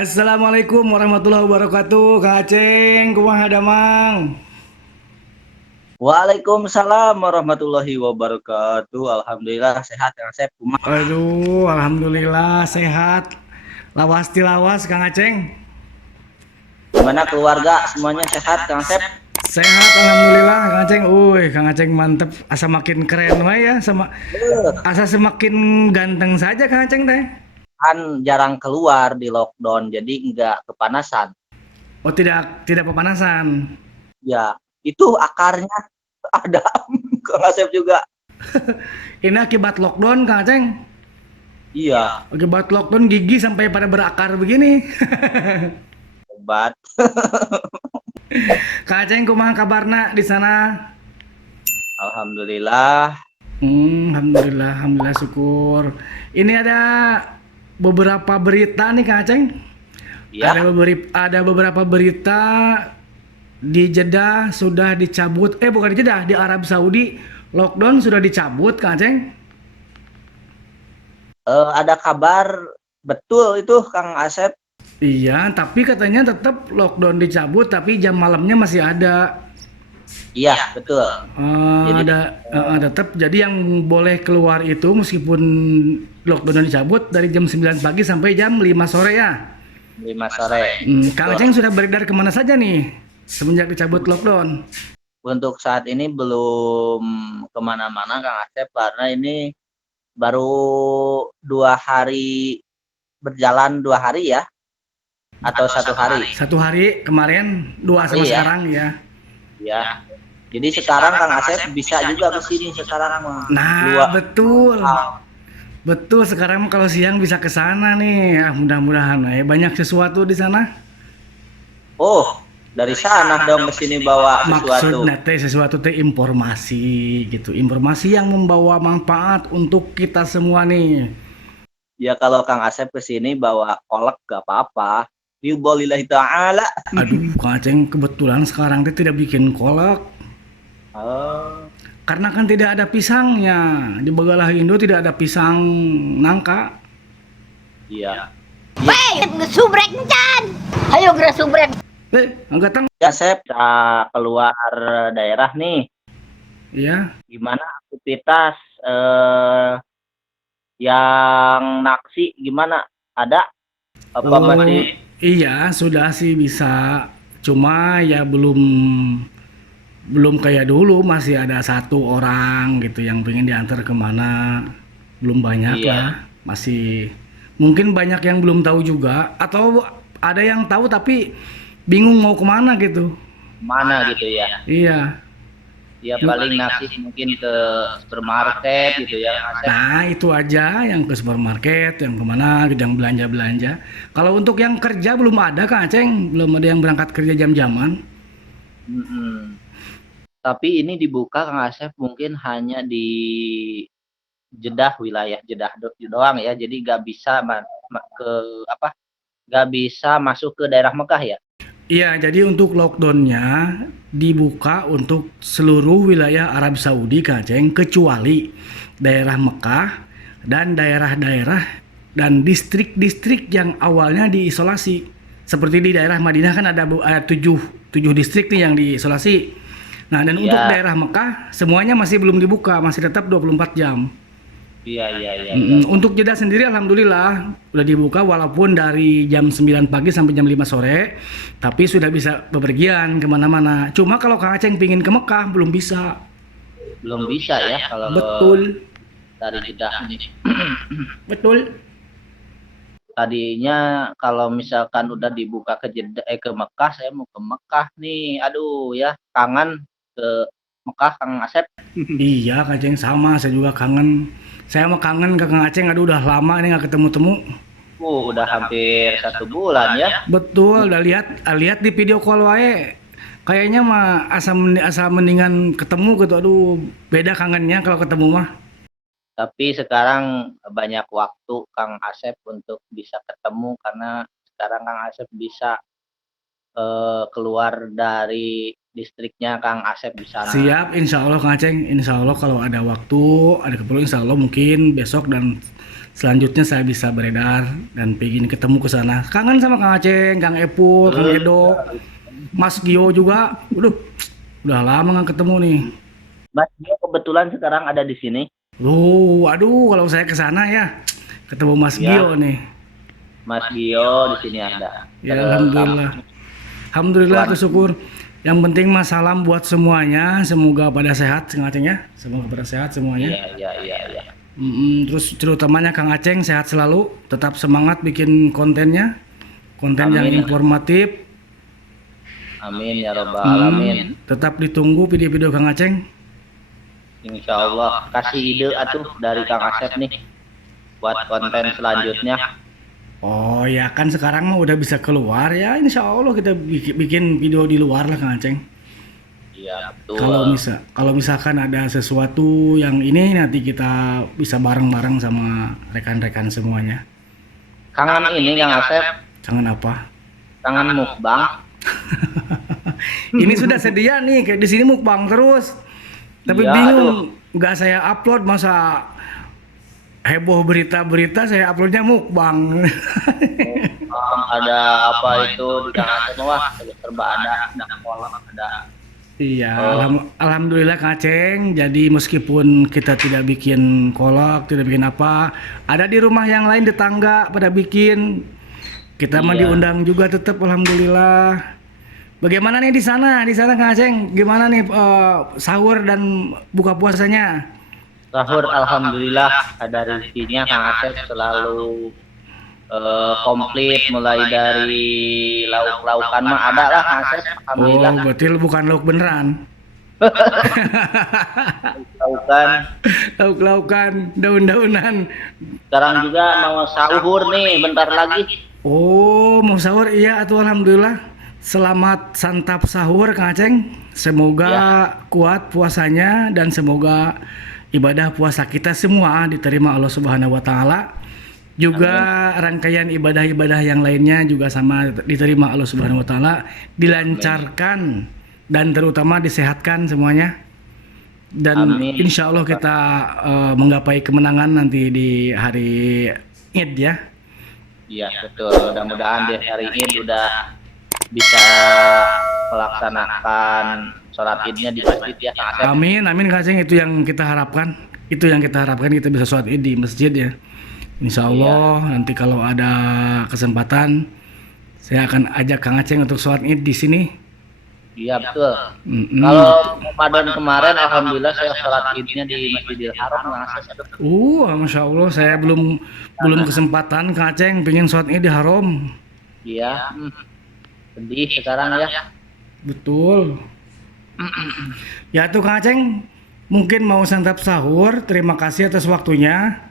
Assalamualaikum warahmatullahi wabarakatuh, Kang Aceng, kumaha damang? Waalaikumsalam warahmatullahi wabarakatuh. Alhamdulillah sehat Kang Asep. Kumaha? Aduh, alhamdulillah sehat. Lawas tilawas, Kang Aceng. Gimana keluarga semuanya sehat Kang Asep? Sehat, alhamdulillah, Kang Aceng. Kang Aceng mantep. Asa makin keren wae ya, asa semakin ganteng saja, Kang Aceng teh. Kan jarang keluar di lockdown jadi nggak kepanasan. Oh, tidak pemanasan. Ya, itu akarnya ada Kang Asep juga. Ini akibat lockdown, Kang Aceng. Iya, Akibat lockdown gigi sampai pada berakar begini. obat. Kang Aceng, kumaha kabarna di sana? Alhamdulillah. Alhamdulillah, alhamdulillah syukur. Ini ada beberapa berita nih Kang Aceng. Ya, Ada beberapa berita di Jeddah sudah dicabut. Bukan di Jeddah, di Arab Saudi lockdown sudah dicabut Kang Aceng. ada kabar betul itu Kang Asep. Iya, tapi katanya tetap lockdown dicabut, tapi jam malamnya masih ada. Iya, betul. Jadi Tetap. Jadi yang boleh keluar itu meskipun lockdown dicabut dari jam 9 pagi sampai jam 5 sore ya. 5 sore. Kang Aceng sudah beredar kemana saja nih semenjak dicabut lockdown? Untuk saat ini belum kemana-mana Kang Asep karena ini baru 2 hari berjalan 2 hari ya atau 1 hari. 1 hari kemarin, 2 sama Iya, sekarang ya. ya. Jadi sekarang Kang Asep bisa juga ke sini sekarang mah. Nah, betul. Betul, sekarang kalau siang bisa ke sana nih. Mudah-mudahan ya banyak sesuatu di sana. Oh, dari sana dong ke sini bawa sesuatu. Maksudnya sesuatu informasi gitu. Informasi yang membawa manfaat untuk kita semua nih. Ya kalau Kang Asep ke sini bawa kolak gak apa-apa. Biudzalillahi ta'ala. Aduh, Kang Aceng kebetulan sekarang tidak bikin kolak. Oh, Karena kan tidak ada pisangnya. Di Bagalah Indo tidak ada pisang nangka. iya. Weh, ngesubrek encan. Ayo gerak subrek. Enggak tang. Ya Asep, kita keluar daerah nih. Ya. Gimana aktivitas yang naksi gimana? Ada apa masih? Iya, sudah sih bisa. Cuma ya belum kayak dulu, masih ada satu orang gitu yang pengen diantar kemana. Belum banyak Iya, lah. Masih mungkin banyak yang belum tahu juga, atau ada yang tahu tapi bingung mau kemana gitu. mana gitu ya? Iya. Ya paling naksi mungkin ke supermarket gitu ya, Mas. Nah, itu aja yang ke supermarket, yang kemana, gitu, yang belanja-belanja. Kalau untuk yang kerja belum ada, Kang Aceng. Belum ada yang berangkat kerja jam-jaman. Mm-mm. Tapi ini dibuka Kang Asep mungkin hanya di Jeddah, wilayah Jeddah doang ya. Jadi nggak bisa ke apa? Nggak bisa masuk ke daerah Mekah ya. Iya, jadi untuk lockdownnya dibuka untuk seluruh wilayah Arab Saudi, Kang Aceng, kecuali daerah Mekah dan daerah-daerah dan distrik-distrik yang awalnya diisolasi. Seperti di daerah Madinah kan ada 7 distrik nih yang diisolasi. Nah, dan untuk Iya, daerah Mekah semuanya masih belum dibuka, masih tetap 24 jam. iya, iya, iya, iya. Untuk Jeddah sendiri alhamdulillah udah dibuka walaupun dari jam 9 pagi sampai jam 5 sore, tapi sudah bisa bepergian kemana-mana. Cuma kalau Kang Aceh pingin ke Mekah belum bisa. Belum bisa ya kalau Betul, dari Jeddah ini. betul. Tadinya kalau misalkan udah dibuka ke Jeddah, ke Mekah, saya mau ke Mekah nih. Aduh ya, kangen ke Mekah Kang Asep. Iya Kang Aceh sama, saya juga kangen. Saya mah kangen ke Kang Aceh, aduh udah lama ini nggak ketemu-temu. Udah hampir 1 bulan ya. Betul, udah lihat di video call wae. Kayaknya mah asa mendingan ketemu gitu. Aduh, beda kangennya kalau ketemu mah. Tapi sekarang banyak waktu Kang Asep untuk bisa ketemu karena sekarang Kang Asep bisa keluar dari distriknya Kang Asep di sana. Siap, insya Allah Kang Aceng. Insya Allah kalau ada waktu, ada keperluan, insya Allah mungkin besok dan selanjutnya saya bisa beredar dan pengen ketemu ke sana. Kangen sama Kang Aceng, Kang Epul, Kang Edo, Mas Gio juga. Udah lama nggak ketemu nih. Mas Gio kebetulan sekarang ada di sini. Aduh, kalau saya ke sana ya ketemu Mas Ya. Gio nih. Mas Gio di sini ada. Ya alhamdulillah. Alhamdulillah Tuhan. tuh syukur. Yang penting mah salam buat semuanya. Semoga pada sehat Kang Aceng ya. Semoga pada sehat semuanya. Iya. Terus terutamanya Kang Aceng sehat selalu. Tetap semangat bikin kontennya. Konten yang Amin. informatif. Amin ya robbal alamin. Tetap ditunggu video-video Kang Aceng. Insya Allah kasih ide atuh dari Kang Asep nih buat konten selanjutnya. Oh ya kan sekarang mah udah bisa keluar ya. Insya Allah kita bikin video di luar lah Kang Aceng. Iya betul. Kalau misalkan ada sesuatu yang ini nanti kita bisa bareng-bareng sama rekan-rekan semuanya. Kangen ini Kang Asep, Jangan apa? kangen mukbang. Ini sudah sedia nih kayak di sini mukbang terus. Tapi Iya, bingung nggak saya upload masa heboh berita-berita saya uploadnya mukbang. Ada apa itu di Kang Asep wah serba ada kolom ada. Iya, alhamdulillah Kang Aceng. Jadi meskipun kita tidak bikin kolak, tidak bikin apa, ada di rumah yang lain tetangga pada bikin. Kita mah Iya. diundang juga tetap alhamdulillah. Bagaimana nih di sana? Di sana Kang Aceng, gimana nih sahur dan buka puasanya? Sahur alhamdulillah ada rezekinya Kang Asep selalu komplit mulai dari lauk-laukan mah ada lah Kang Asep alhamdulillah. Oh, berarti bukan lauk beneran. Laukan. Lauk-laukan, daun-daunan. Sekarang juga mau sahur nih bentar lagi. Oh, mau sahur iya atuh alhamdulillah. Selamat santap sahur Kang Aceng. Semoga kuat puasanya dan semoga ibadah puasa kita semua diterima Allah Subhanahu wa taala. Juga rangkaian ibadah-ibadah yang lainnya juga sama diterima Allah Subhanahu wa taala, dilancarkan dan terutama disehatkan semuanya. Dan Amin. insya Allah kita menggapai kemenangan nanti di hari Id ya. Iya betul. Mudah-mudahan di hari Id udah bisa melaksanakan sholat Idnya di masjid ya Kang Asep. Amin, amin Kang Aceng, itu yang kita harapkan. Itu yang kita harapkan kita bisa sholat Id di masjid ya. Insya Allah nanti kalau ada kesempatan saya akan ajak Kang Aceng untuk sholat Id di sini. Iya betul. Mm-mm. Kalau Ramadan kemarin alhamdulillah saya sholat Idnya di Masjidil Haram Kang Asep. Masya Allah saya belum kesempatan Kang Aceng pengen sholat Id di Haram. Iya. Sedih sekarang ya. Betul. Ya tuh Kang Aceng mungkin mau santap sahur. Terima kasih atas waktunya.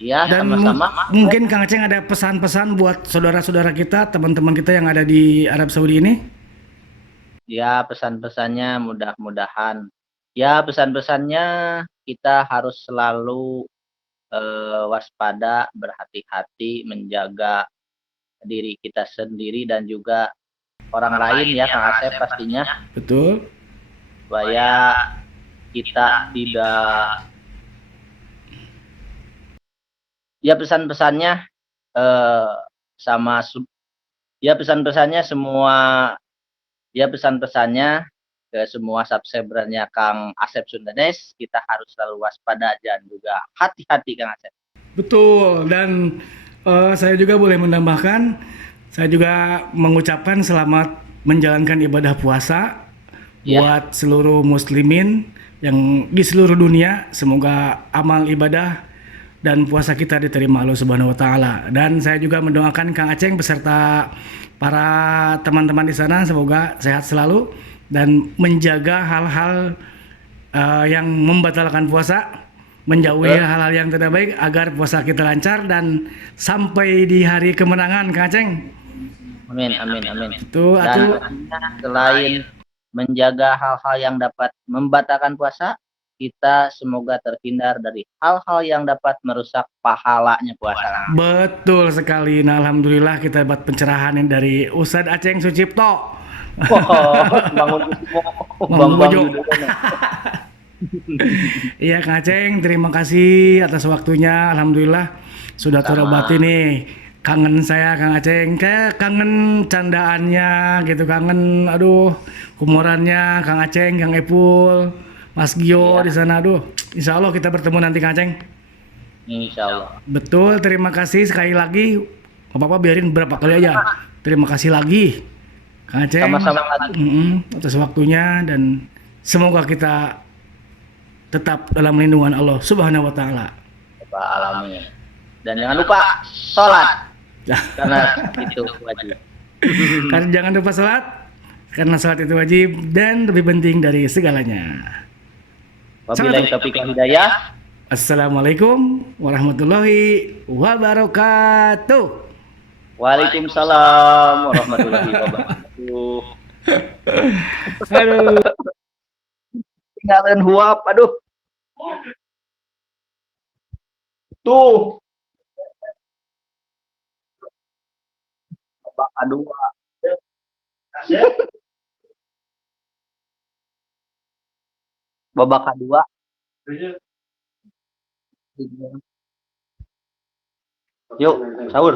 Iya Dan sama-sama. mungkin Kang Aceng ada pesan-pesan buat saudara-saudara kita, teman-teman kita yang ada di Arab Saudi ini. Ya pesan-pesannya mudah-mudahan. Ya pesan-pesannya kita harus selalu waspada, berhati-hati, menjaga diri kita sendiri dan juga orang lain ya Kang Asep pastinya. Betul. Supaya kita tidak ya pesan-pesannya pesan-pesannya ke semua subscribernya Kang Asep Sundanes, kita harus selalu waspada dan juga hati-hati Kang Asep. Betul. Dan saya juga boleh menambahkan, saya juga mengucapkan selamat menjalankan ibadah puasa buat seluruh muslimin yang di seluruh dunia. Semoga amal ibadah dan puasa kita diterima Allah Subhanahu wa taala. Dan saya juga mendoakan Kang Aceng beserta para teman-teman di sana semoga sehat selalu dan menjaga hal-hal yang membatalkan puasa, menjauhi hal-hal yang tidak baik agar puasa kita lancar dan sampai di hari kemenangan Kang Aceng. Amin, amin, amin. Itu Dan selain menjaga hal-hal yang dapat membatalkan puasa, kita semoga terhindar dari hal-hal yang dapat merusak pahalanya puasa. betul sekali. Nah, alhamdulillah kita dapat pencerahan dari Ustadz Aceng Sucipto. Wow, bangun Bang Bojo. Iya Kang Aceng, terima kasih atas waktunya. Alhamdulillah sudah terobati Sama. nih. Kangen saya Kang Aceng, kayak kangen candaannya gitu, kangen aduh humorannya Kang Aceng, Kang Epul, Mas Gio di Iya, sana. Aduh, insya Allah kita bertemu nanti Kang Aceng. insya Allah. Betul, terima kasih sekali lagi. Bapak biarin berapa kali aja. Terima kasih lagi Kang Aceng, Sama-sama lagi. atas waktunya dan semoga kita tetap dalam lindungan Allah Subhanahu wa taala. Pak alami. Dan jangan lupa sholat karena itu wajib. Karena jangan lupa salat karena salat itu wajib dan lebih penting dari segalanya. Wabillahi taufiq wal hidayah. Assalamualaikum warahmatullahi wabarakatuh. Waalaikumsalam warahmatullahi wabarakatuh. Aduh. Tinggalin huap, aduh. Tuh, babak kedua. Babak kedua. Yuk, sahur.